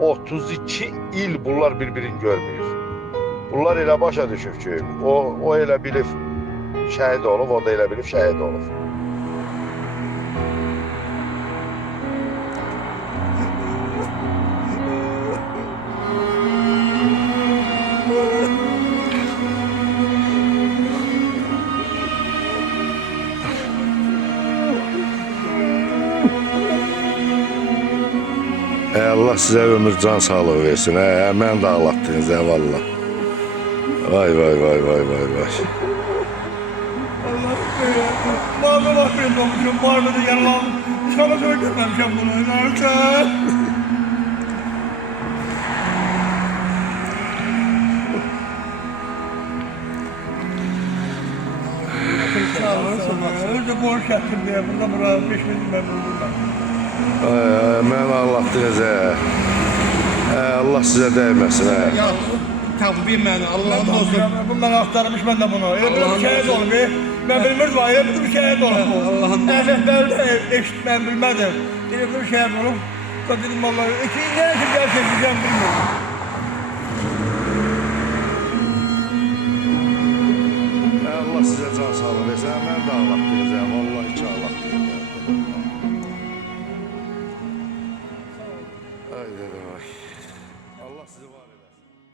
32 il bunlar birbirini görmüyor. Bunlar elə başa düşüb ki, o elə bilib şəhid olub, o da elə bilib şəhid olub. Allah size ömür can sağlığı versin. Mən də ağlatdınız valla. Vay vay vay vay vay vay. Allah korusun. Mağdur bakıyorum dokuzum. Mağdur yaralandım. Sana söylememişim bunu. Nerede? Sağ olasın. Önce borç yaptım diye. Bunda buraya 5 bin memnun bundan. Mən ağlatdınız Allah size değmesin. Ya tabii ben Allah'ım olsun. Bundan aktarmış ben de bunu. Bir şehit olub. Ben bilmirdim. Bir şehit olub. Allah'ım. Əsəslərdə eşit ben bilmədim. Bir şehit olub. Dedim vallahi. Ne için gerçek diyeceğim bilmiyorum. Allah size can sağlığı versin. Mən də ağlatdınız